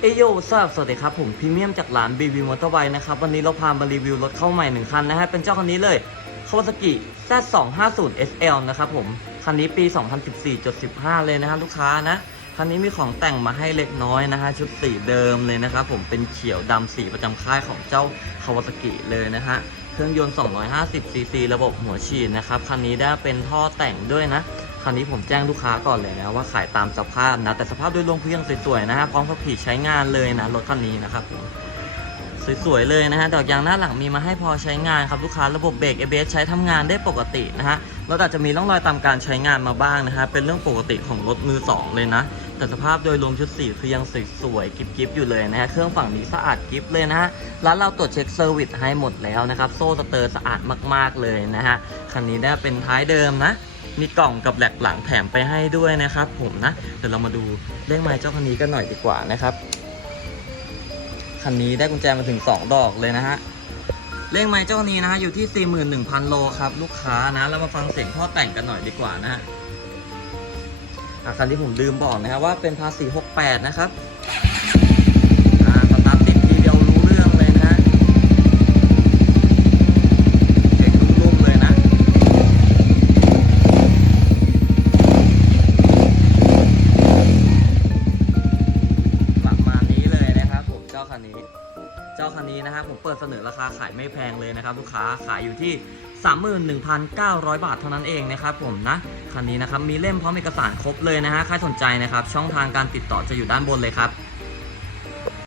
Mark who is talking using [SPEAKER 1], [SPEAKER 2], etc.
[SPEAKER 1] เอโยทราบสวัสดีครับ ผมพรีเมียมจากร้าน BB Motorbike นะครับ วันนี้เราพามารีวิวรถเข้าใหม่หนึ่งคันนะฮะ เป็นเจ้าคันนี้เลย Kawasaki Z250 SL นะครับผม คันนี้ปี 2014.15 เลยนะฮะลูกค้านะ คันนี้มีของแต่งมาให้เล็กน้อยนะฮะ ชุดสีเดิมเลยนะครับผมเป็นเขียวดำสีประจำค่ายของเจ้า Kawasaki เลยนะฮะ เครื่องยนต์ 250 cc ระบบหัวฉีดนะครับ คันนี้ได้เป็นท่อแต่งด้วยนะ คันนี้ผมแจ้งลูกค้าก่อนเลยนะว่าขายตามสภาพนะ แต่สภาพโดยรวมคือยังสวยๆนะฮะพร้อมกับผีใช้งานเลยนะรถคันนี้นะครับผมสวยๆเลยนะฮะดอกยางหน้าหลังมีมาให้พอใช้งานครับลูกค้าระบบเบรก ABS ใช้ทำงานได้ปกตินะฮะรถอาจจะมีร่องรอยตามการใช้งานมาบ้างนะฮะเป็นเรื่องปกติของรถมือสองเลยนะ แต่สภาพโดยรวมชุดสีคือยังสวยๆกิ๊บๆอยู่เลยนะฮะเครื่องฝั่งนี้สะอาดกิ๊บเลยนะฮะร้านเราตรวจเช็คเซอร์วิสให้หมดแล้วนะครับโซ่สเตอร์สะอาดมากๆเลยนะฮะคันนี้ได้เป็นท้ายเดิมนะ มีกล่องกับแหลกหลังแถมไปให้ด้วยนะครับผมนะ เดี๋ยวเรามาดูเลขไม้เจ้าคันนี้กันหน่อยดีกว่านะครับ คันนี้ได้กุญแจมาถึง 2 ดอกเลยนะฮะ เลขไม้เจ้าคันนี้นะฮะอยู่ที่ 41,000 โลครับ ลูกค้านะ เรามาฟังเสียงท่อแต่งกันหน่อยดีกว่านะฮะอะคันที่ผมลืมบอกนะครับว่าเป็นภาษี 68 นะครับ เจ้าคันนี้นะครับผมเปิดเสนอราคาขายไม่แพงเลยนะครับ ลูกค้าขายอยู่ที่ 31,900 บาทเท่านั้นเองนะครับผมนะคันนี้นะครับมีเล่มพร้อมเอกสารครบเลยนะฮะใครสนใจนะครับช่องทางการติดต่อจะอยู่ด้านบนเลยครับ